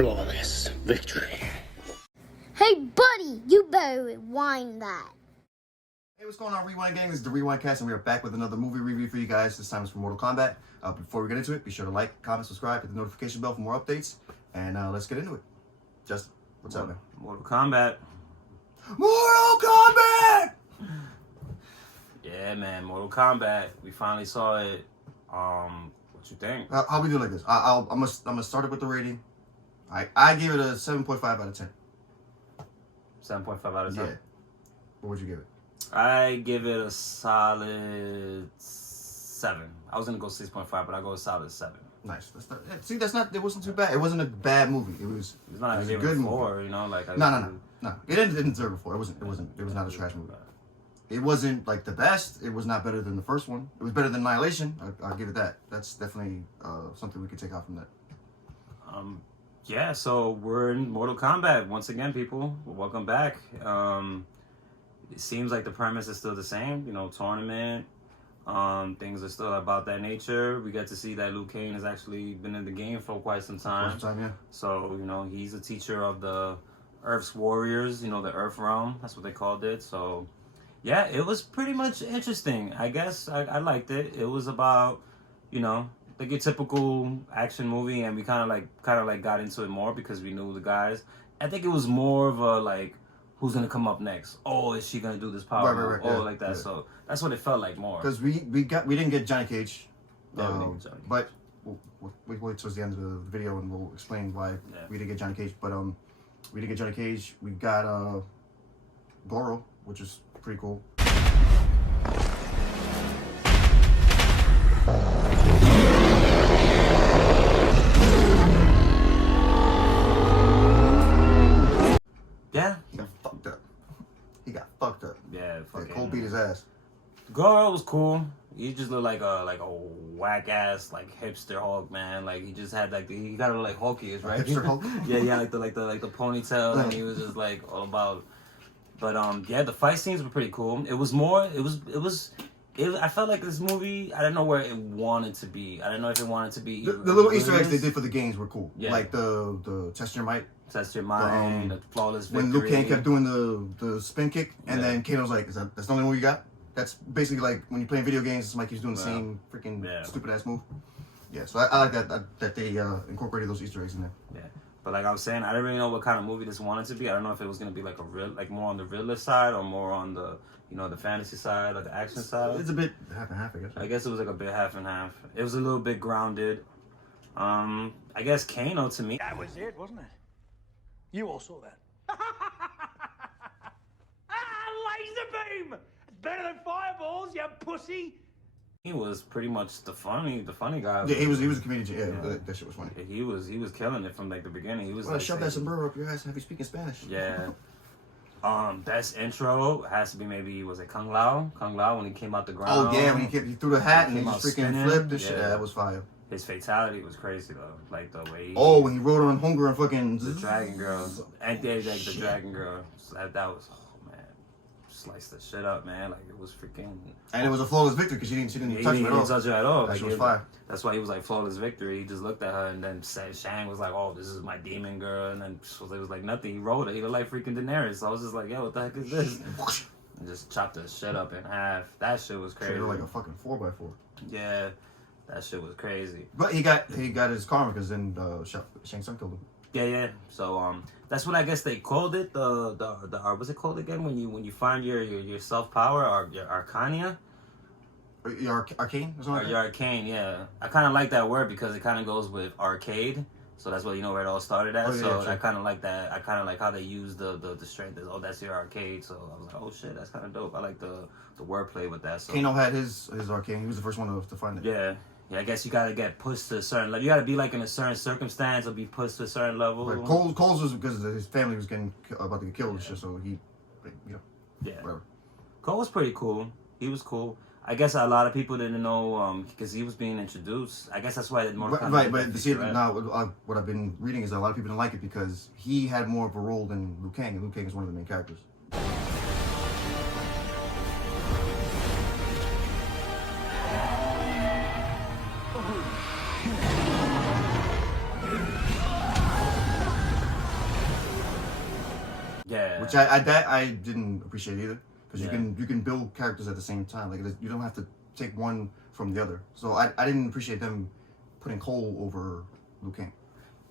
flawless victory. Hey, buddy, you better rewind that. Hey, what's going on, Rewind Gang? This is the Rewind Cast, and we are back with another movie review for you guys. This time it's for Mortal Kombat. Before we get into it, be sure to like, comment, subscribe, hit the notification bell for more updates, and let's get into it. Justin, what's up, man? Mortal Kombat. Mortal Kombat! Yeah, man, Mortal Kombat. We finally saw it. What you think? How we do like this? I'm gonna start it with the rating. I gave it a 7.5 out of 10. 7.5 out of 10? Yeah. What would you give it? I give it a solid 7. I was gonna go 6.5, but I go a solid 7. Nice. See, it wasn't too bad. It wasn't a bad movie. It was not a good movie. You know, like no. It didn't deserve it for. It was not a trash movie. It wasn't like the best. It was not better than the first one. It was better than Annihilation. I'll give it that. That's definitely something we could take out from that. Yeah, so we're in Mortal Kombat once again, people. Welcome back. It seems like the premise is still the same. You know, tournament. Things are still about that nature. We get to see that Liu Kang has actually been in the game for quite some time. Yeah. So, you know, he's a teacher of the Earth's warriors, you know, the Earth realm. That's what they called it. So, yeah, it was pretty much interesting. I guess I liked it. It was about, you know, like a typical action movie, and we kind of like got into it more because we knew the guys. I think it was more of a like, who's gonna come up next? Oh, is she gonna do this power? Right, oh, yeah, like that. Yeah. So that's what it felt like more. Because we didn't get Johnny Cage. Yeah, we didn't get Johnny Cage. But we'll wait towards the end of the video and we'll explain why we didn't get Johnny Cage. But we didn't get Johnny Cage. We got Goro, which is pretty cool. Yeah. He got fucked up. Yeah, fucking. Cole beat his ass. Goro was cool. He just looked like a whack ass like hipster Hulk, man. Like he just had he got like Hulky-ish, right? Hipster Hulk. Yeah, like the ponytail, and he was just like all about. But yeah, the fight scenes were pretty cool. It was more. I felt like this movie, I don't know where it wanted to be. I don't know if it wanted to be. The little Easter eggs they did for the games were cool. Yeah. Like the test your might. Test your mind, the flawless victory. When Liu Kang kept doing the spin kick, and then Kano's like, that's the only one you got? That's basically like when you're playing video games, it's like he's doing the same freaking stupid ass move. Yeah, so I like that they incorporated those Easter eggs in there. Yeah. But like I was saying, I didn't really know what kind of movie this wanted to be. I don't know if it was gonna be like more on the realist side or more on the, you know, the fantasy side or the action side. It's a bit half and half, I guess. I guess it was like a bit half and half. It was a little bit grounded. I guess Kano to me. That was it, wasn't it? You all saw that. Laser beam! It's better than fireballs, you pussy! He was pretty much the funny guy. Yeah, he was a comedian. Yeah, that shit was funny. He was killing it from like the beginning. He was like, shove that sombrero up your ass and have you speaking Spanish. Yeah. Best intro has to be maybe, was it Kung Lao? Kung Lao when he came out the ground. Oh yeah, when he threw the hat and he just freaking flipped and shit. Yeah, that was fire. His fatality was crazy though, like the way. When he rode on Hunger and fucking the Dragon Girl, and like the Dragon Girl, that was, oh man, sliced the shit up, man. Like it was freaking. And it was a flawless victory because she didn't touch him at all. He didn't touch her at all. Like, she was fire. That's why he was like flawless victory. He just looked at her and then said, Shang was like, "Oh, this is my demon girl," and then it was like nothing. He rode her. He looked like freaking Daenerys. So I was just like, "Yo, what the heck is this?" And just chopped the shit up in half. That shit was crazy. Like a fucking 4x4. Yeah. That shit was crazy. But he got his karma because then Shang Tsung killed him. Yeah. So that's what I guess they called it. The what's it called again? When you find your self power or your Arcana. Your arcane or something like that? Your arcane, yeah. I kind of like that word because it kind of goes with arcade. So that's what, you know, where it all started at. Sure. I kind of like that. I kind of like how they use the strength as, oh, that's your arcade. So I was like, oh shit, that's kind of dope. I like the wordplay with that. So Kano had his arcane. He was the first one to find it. Yeah. Yeah, I guess you gotta get pushed to a certain level. You gotta be like in a certain circumstance or be pushed to a certain level. Like Cole's was because his family was about to get killed and shit, so he, you know, whatever. Cole was pretty cool. He was cool. I guess a lot of people didn't know because he was being introduced. I guess that's why they more. Right, but see, now what I've been reading is that a lot of people didn't like it because he had more of a role than Liu Kang, and Liu Kang is one of the main characters. Which I didn't appreciate either, because Yeah. you can build characters at the same time. Like you don't have to take one from the other. So I didn't appreciate them putting Cole over Liu Kang.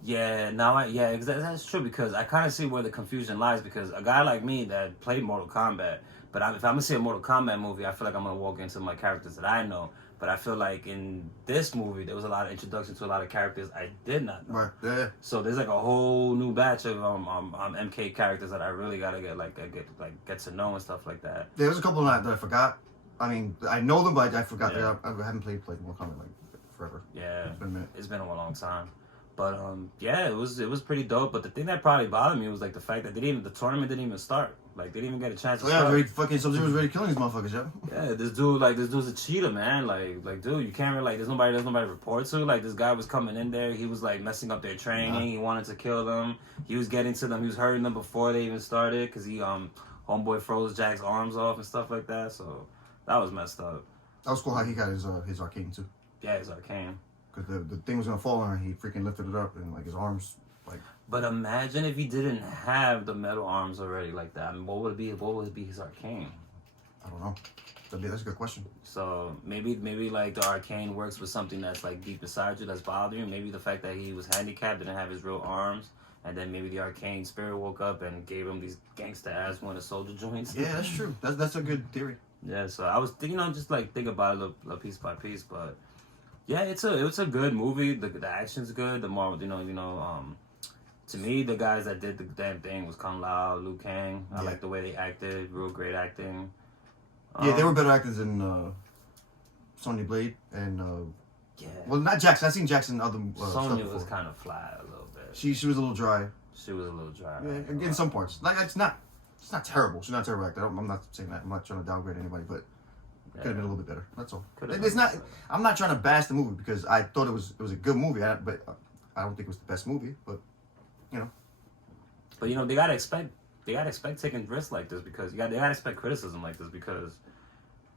Yeah, that's true, because I kind of see where the confusion lies, because a guy like me that played Mortal Kombat, but if I'm gonna see a Mortal Kombat movie, I feel like I'm gonna walk into my characters that I know. But I feel like in this movie, there was a lot of introduction to a lot of characters I did not know. Right. Yeah. So there's like a whole new batch of MK characters that I really gotta get to know and stuff like that. There was a couple that I forgot. I mean, I know them, but I forgot that I haven't played Mortal Kombat like forever. Yeah, It's been a minute. It's been a long time. But yeah, it was pretty dope. But the thing that probably bothered me was like the fact that the tournament didn't even start. Like they didn't even get a chance to start. Yeah, fucking Sub-Zero's ready killing these motherfuckers, yo. Yeah, this dude's a cheater, man. Like dude, you can't really, like, there's nobody to report to. Like, this guy was coming in there, he was like messing up their training. He wanted to kill them. He was getting to them. He was hurting them before they even started, because he homeboy froze Jack's arms off and stuff like that. So that was messed up. That was cool how he got his arcane too. Yeah, it's Arcane. Because the thing was gonna fall on him, he freaking lifted it up and like his arms like. But imagine if he didn't have the metal arms already like that. I mean, what would it be his Arcane? I don't know. That's a good question. So maybe like the Arcane works with something that's like deep inside you, that's bothering you. Maybe the fact that he was handicapped, didn't have his real arms, and then maybe the Arcane spirit woke up and gave him these gangsta ass Winter Soldier joints. Yeah, that's true. That's a good theory. Yeah, so I was just like think about it a piece by piece, but yeah, it's a good movie. The action's good. The more to me, the guys that did the damn thing was Kung Lao, Liu Kang. I like the way they acted, real great acting. Yeah, they were better actors than Sonya Blade and yeah. well, not Jackson. I've seen Jackson in other Sonya stuff was before. kind of flat a little bit. She was a little dry. She was a little dry. Yeah, in some parts. Like it's not terrible. She's not a terrible actor. I'm not saying that. I'm not trying to downgrade anybody, but could have been a little bit better. That's all. It's not. I'm not trying to bash the movie because I thought it was a good movie, but I don't think it was the best movie. But you know. But they gotta expect taking risks like this, because they gotta expect criticism like this, because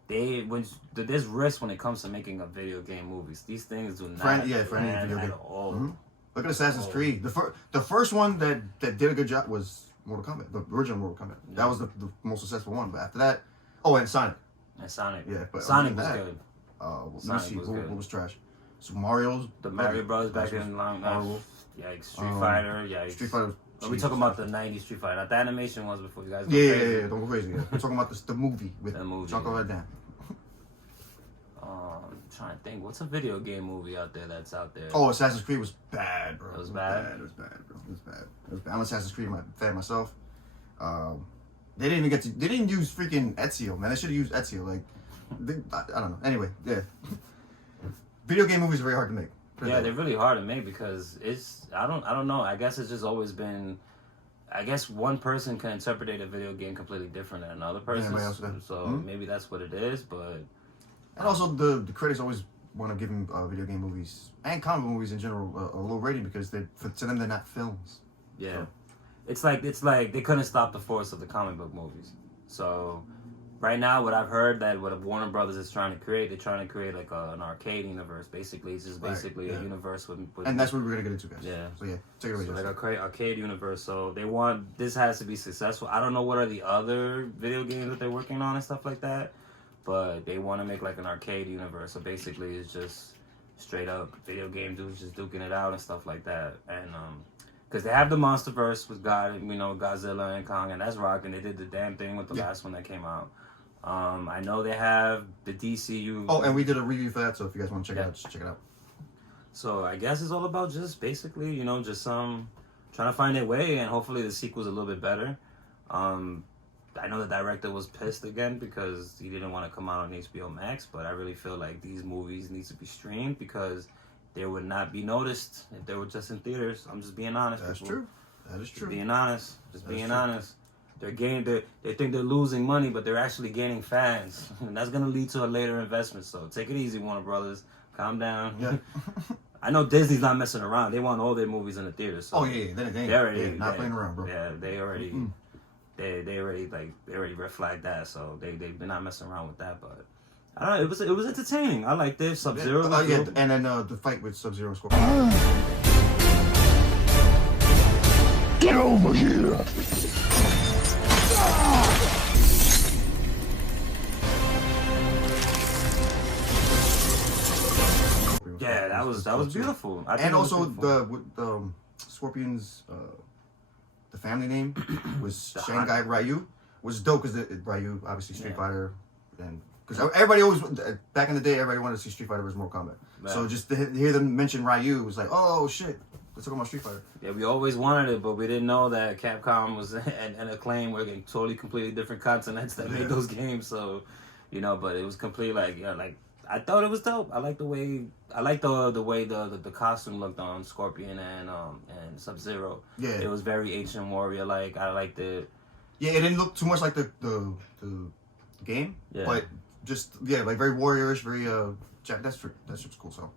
there's risk when it comes to making a video game movies. These things do not for any video game at all. Mm-hmm. Look at Assassin's Creed. The first one that did a good job was Mortal Kombat, the original Mortal Kombat. Yeah. That was the most successful one. But after that, and Sonic. And Sonic. Yeah, but Sonic was good. Let me see. What was trash? So Mario's. The Mario Bros. Back in long. Yikes. Street Fighter. Yikes. Street Fighter. Are we talking about the 90s Street Fighter? Not the animation ones before you guys go Yeah, crazy. yeah, don't go crazy. Yeah. We're talking about the movie with Jean-Claude Van Damme. I'm trying to think. What's a video game movie out there that's out there? Oh, Assassin's Creed was bad, bro. It was bad? It was bad, bro. It was bad. I'm an Assassin's Creed fan myself. They didn't use freaking Ezio, man. They should have used Ezio. Like, I don't know. Anyway, yeah. Video game movies are very hard to make. Yeah, they're really hard to make, because I don't know. I guess it's just always been, I guess one person can interpret a video game completely different than another person. So maybe that's what it is, but. And also the critics always want to give them video game movies and comic movies in general a low rating, because to them they're not films. Yeah. So. It's like they couldn't stop the force of the comic book movies. So right now, what I've heard that what Warner Brothers is trying to create, they're trying to create like an arcade universe. Basically, it's just basically a universe with and that's what we're gonna get into, guys. Yeah. So yeah, take it away. So like an arcade universe. So they want this has to be successful. I don't know what are the other video games that they're working on and stuff like that, but they want to make like an arcade universe. So basically, it's just straight up video game dudes just duking it out and stuff like that. And because they have the MonsterVerse with Godzilla and Kong, and that's rocking. They did the damn thing with the last one that came out. I know they have the DCU. Oh, and we did a review for that, so if you guys want to check it out, just check it out. So I guess it's all about just basically, just trying to find their way, and hopefully the sequel's a little bit better. I know the director was pissed again because he didn't want to come out on HBO Max, but I really feel like these movies need to be streamed, because they would not be noticed if they were just in theaters. I'm just being honest. That's true. That is true. Just being honest. They think they're losing money, but they're actually gaining fans, and that's gonna lead to a later investment. So take it easy, Warner Brothers. Calm down. Yeah. I know Disney's not messing around. They want all their movies in the theaters. So they already not playing around, bro. Yeah, they already red flagged that. So they're not messing around with that. But I don't know. It was entertaining. I liked it. Sub-Zero. And then the fight with Sub-Zero and Scorpion. Get over here! that was beautiful. I think And it was also beautiful. the Scorpion's the family name was Shanghai Ryu, was dope because Ryu obviously Street Fighter, and because everybody always back in the day everybody wanted to see Street Fighter versus Mortal Kombat. Yeah. So just to hear them mention Ryu was like, oh shit, let's talk about Street Fighter. Yeah, we always wanted it, but we didn't know that Capcom was and Acclaim were getting totally completely different continents that made those games. So, you know, but it was completely like, you know, like I thought it was dope. I like the way the costume looked on Scorpion and Sub-Zero. Yeah, it was very ancient warrior like. I liked it. Yeah, it didn't look too much like the game, but just like very warriorish, very that shit's cool. So.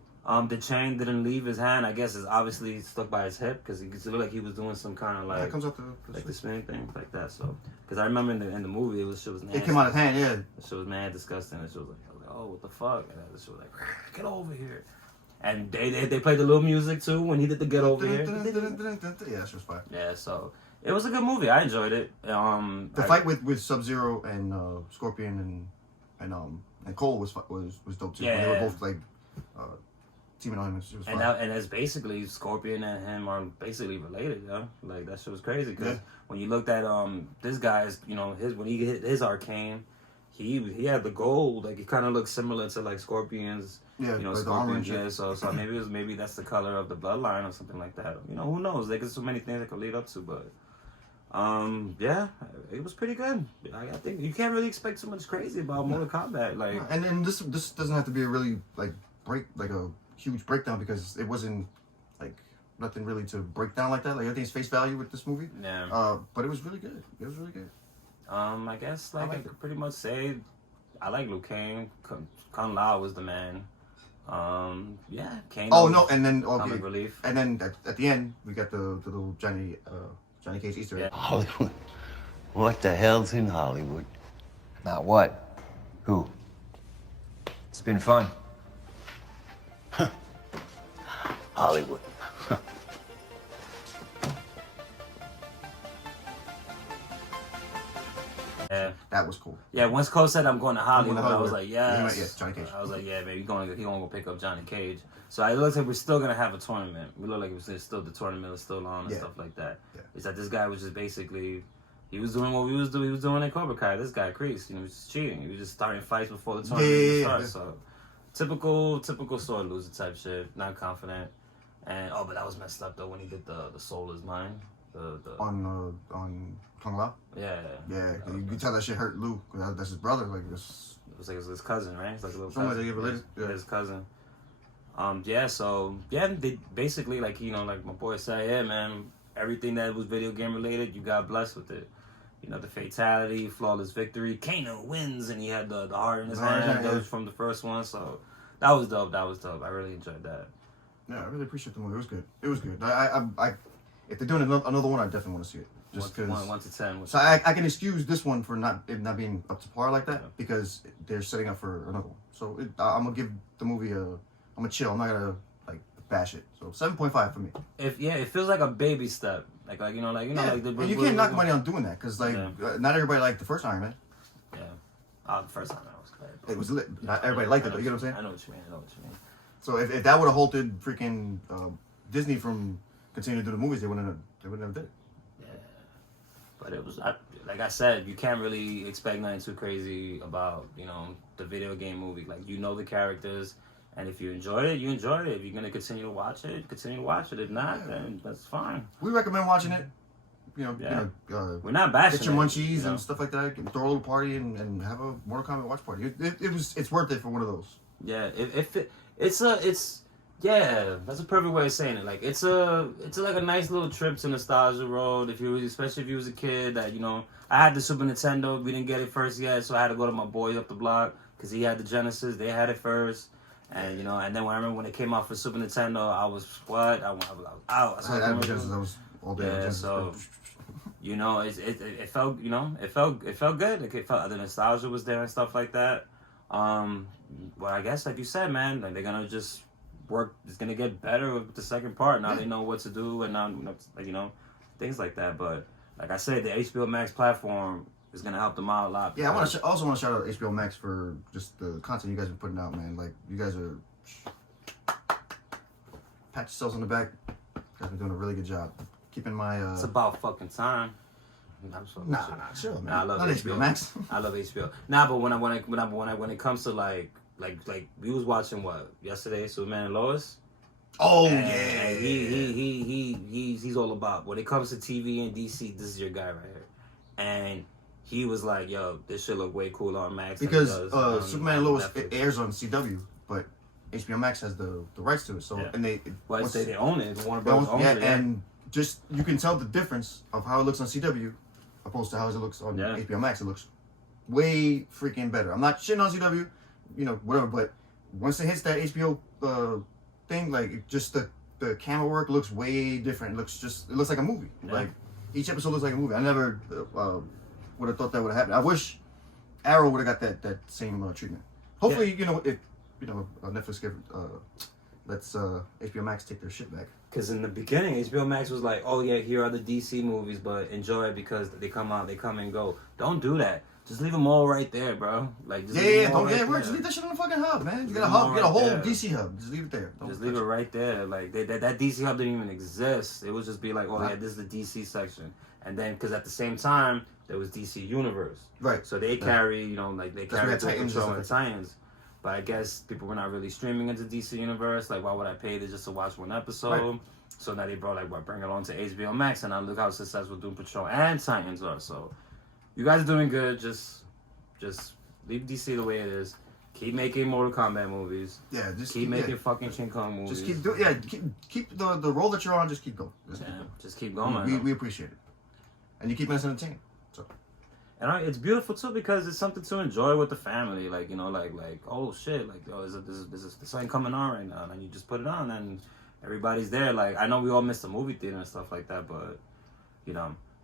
The chain didn't leave his hand. I guess it's obviously stuck by his hip because it looked like he was doing some kind of like it comes up the spinning thing like that. So because I remember in the movie it was nasty. It came out of hand, yeah. The shit was mad disgusting. And she was like, oh, what the fuck? And the shit was like, get over here. And they played the little music too when he did the get over here. Yeah, that was fine. Yeah, so it was a good movie. I enjoyed it. The fight with Sub-Zero and Scorpion and Cole was dope too. Yeah, they were both like teaming on him. It was fun. And that's basically Scorpion and him are basically related, yo. Like that shit was crazy because when you looked at this guy's, you know, when he hit his Arcane, he had the gold. Like it kind of looked similar to like Scorpion's. Yeah, you know, like Scorpions. Yeah, so maybe that's the color of the bloodline or something like that. You know, who knows? There's so many things that could lead up to, but yeah, it was pretty good. I think you can't really expect so much crazy about Mortal Kombat. Like, and then this doesn't have to be a really like a huge breakdown because it wasn't like nothing really to break down like that. Like everything's face value with this movie. Yeah. But it was really good. It was really good. I guess like I could pretty much say I like Liu Kang. Kung Lao was the man. Yeah. Kano. Oh no, and then Comic relief. And then at the end we got the little Johnny Cage Easter egg. Yeah. Hollywood? What the hell's in Hollywood? Not what? Who? It's been fun. Hollywood. Yeah. That was cool. Yeah, once Cole said I'm going to Hollywood, I was like, yes. Yeah, Johnny Cage. I was like, yeah, man, he gonna go pick up Johnny Cage. So it looks like we're still gonna have a tournament. We look like the tournament is still on and stuff like that. Yeah. It's that this guy was just basically, he was doing what he was doing in Cobra Kai. This guy, Kreese, you know, he was just cheating. He was just starting fights before the tournament even started. So typical sore loser type shit. Not confident. And but that was messed up though when he did the soul is mine. On Kung Lao. Yeah. Yeah, you can tell that shit hurt Lou. Cause that's his brother. Like this. It was like his cousin, right? It's like a little Somebody cousin. get related. Yeah. His cousin. They basically like, you know, like my boy said, yeah, man, everything that was video game related, you got blessed with it. You know, the fatality, flawless victory, Kano wins, and he had the heart in his hand. That was from the first one, so that was dope. I really enjoyed that. Yeah, I really appreciate the movie. It was good. It was good. I if they're doing another one, I definitely want to see it. Just because 1 to 10. So I can excuse this one for not being up to par like that because they're setting up for another one. So I'm gonna give the movie I'm gonna chill. I'm not gonna like bash it. So 7.5 for me. It feels like a baby step. Like and you can't knock money on doing that because not everybody liked the first Iron Man. Yeah. The first time that was great. It was lit. Not everybody liked it though. You get what I'm saying? I know what you mean. So if that would have halted freaking Disney from continuing to do the movies, they wouldn't have did it. Yeah. But it was like I said, you can't really expect nothing too crazy about, you know, the video game movie. Like, you know the characters, and if you enjoyed it, you enjoyed it. If you're gonna continue to watch it, continue to watch it. If not, then that's fine. We recommend watching it. You know, we're not bashing. Get your munchies and stuff like that. Throw a little party and have a Mortal Kombat watch party. It's worth it for one of those. Yeah, that's a perfect way of saying it. Like it's like a nice little trip to nostalgia road. Especially if you was a kid that, you know, I had the Super Nintendo. We didn't get it first yet, so I had to go to my boy up the block because he had the Genesis. They had it first, and you know. And then I remember when it came out for Super Nintendo, I was what I was out. I had the Genesis. I was all day. Yeah, so you know, it felt, you know, it felt good. Like, it felt the nostalgia was there and stuff like that. Well, I guess like you said, man, like they're gonna just work. It's gonna get better with the second part. Now they know what to do, and now, you know, things like that. But like I said, the HBO Max platform is gonna help them out a lot. Yeah, I also want to shout out HBO Max for just the content you guys are putting out, man. Like, you guys are pat yourselves on the back. You guys been doing a really good job. Keeping my It's about fucking time. Nah, chill, man. Nah, I love Not HBO Max. I love HBO. Nah, but when it comes to like we was watching what yesterday, Superman and Lois. Oh And yeah. he's all about when it comes to TV and DC. This is your guy right here, and he was like, "Yo, this shit look way cooler on Max." Because than it does Superman and Lois Netflix. it airs on CW, but HBO Max has the rights to it. So Yeah. and they Well, once- they own it. Warner they own- Bros. owns yeah, it. Yeah. and just you can tell the difference of how it looks on CW opposed to how it looks on Yeah. HBO Max. It looks way freaking better. I'm not shitting on CW, whatever. But once it hits that HBO thing, like just the camera work looks way different. It looks like a movie. Yeah. Like each episode looks like a movie. I never would have thought that would have happened. I wish Arrow would have got that same treatment. Hopefully, if Netflix lets HBO Max take their shit back. Because in the beginning, HBO Max was like, "Oh yeah, here are the DC movies, but enjoy it because they come out, they come and go." Don't do that. Just leave them all right there, bro. Like, just leave them all right there. Just leave that shit on the fucking hub, man. You Leave get a them hub, all get a right whole there. DC hub. Just leave it there. Don't Just leave it touch right there. Like that DC hub didn't even exist. It would just be like, "Oh Right. yeah, this is the DC section," and then because at the same time there was DC Universe, Right. so they carry, they That's carry where Doom Titans Patrol and and stuff. Titans. But I guess people were not really streaming into DC Universe. Like, why would I pay to just to watch one episode? Right. So now they brought bring it on to HBO Max, and now look how successful Doom Patrol and Titans are. So you guys are doing good. Just leave DC the way it is. Keep making Mortal Kombat movies. Yeah, just Keep making fucking King Kong movies. Just keep doing. Yeah, keep the role that you're on. Just keep going. Just keep going. We appreciate it, and you keep us entertained. So And it's beautiful too because it's something to enjoy with the family. Like, oh shit, there's something coming on right now, and you just put it on, and everybody's there. Like, I know we all miss the movie theater and stuff like that, but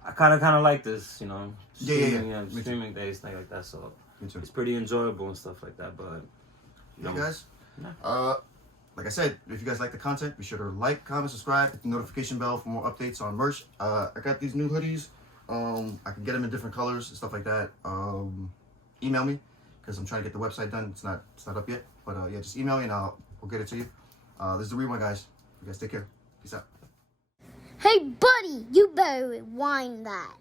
I kind of like this, streaming, Me too. streaming days, things like that. So me too. it's pretty enjoyable and stuff like that. But Yeah, guys. Yeah. Like I said, if you guys like the content, be sure to like, comment, subscribe, hit the notification bell for more updates on merch. I got these new hoodies. I can get them in different colors and stuff like that. Email me because I'm trying to get the website done. It's not up yet, but yeah, just email me and we'll get it to you. This is the Rewind, guys. You guys take care. Peace out. Hey, buddy, you better rewind that.